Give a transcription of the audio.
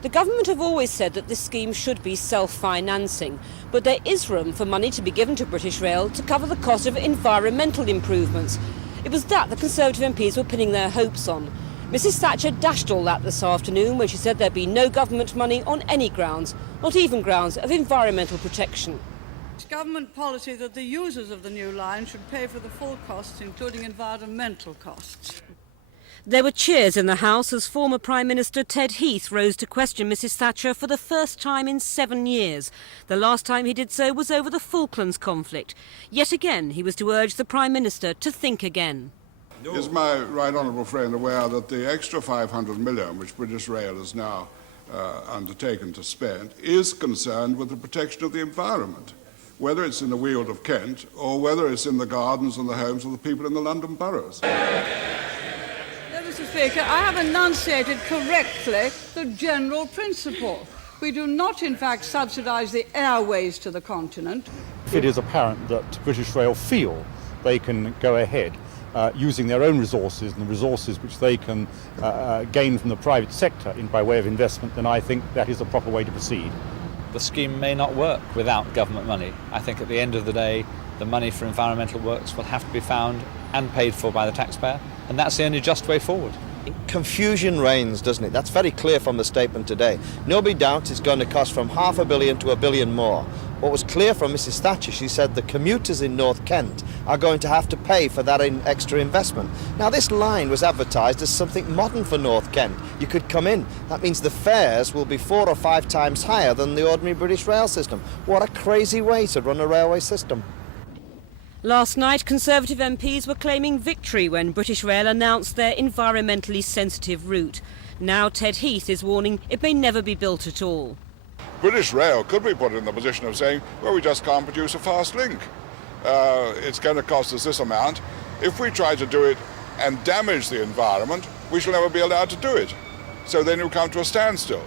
The government have always said that this scheme should be self-financing, but there is room for money to be given to British Rail to cover the cost of environmental improvements. It was that the Conservative MPs were pinning their hopes on. Mrs Thatcher dashed all that this afternoon when she said there'd be no government money on any grounds, not even grounds of environmental protection. It's government policy that the users of the new line should pay for the full costs, including environmental costs. There were cheers in the House as former Prime Minister Ted Heath rose to question Mrs Thatcher for the first time in 7 years. The last time he did so was over the Falklands conflict. Yet again, he was to urge the Prime Minister to think again. Is my right honourable friend aware that the extra 500 million which British Rail has now undertaken to spend is concerned with the protection of the environment, whether it's in the Weald of Kent or whether it's in the gardens and the homes of the people in the London boroughs? Mr Speaker, I have enunciated correctly the general principle. We do not, in fact, subsidise the airways to the continent. If it is apparent that British Rail feel they can go ahead using their own resources and the resources which they can gain from the private sector by way of investment, then I think that is the proper way to proceed. The scheme may not work without government money. I think at the end of the day, the money for environmental works will have to be found and paid for by the taxpayer, and that's the only just way forward. Confusion reigns, doesn't it? That's very clear from the statement today. Nobody doubts it's going to cost from £500 million to £1 billion more. What was clear from Mrs Thatcher, she said the commuters in North Kent are going to have to pay for that extra investment. Now, this line was advertised as something modern for North Kent. You could come in. That means the fares will be 4 or 5 times higher than the ordinary British rail system. What a crazy way to run a railway system. Last night, Conservative MPs were claiming victory when British Rail announced their environmentally sensitive route. Now Ted Heath is warning it may never be built at all. British Rail could be put in the position of saying, well, we just can't produce a fast link. It's going to cost us this amount. If we try to do it and damage the environment, we shall never be allowed to do it. So then you'll come to a standstill.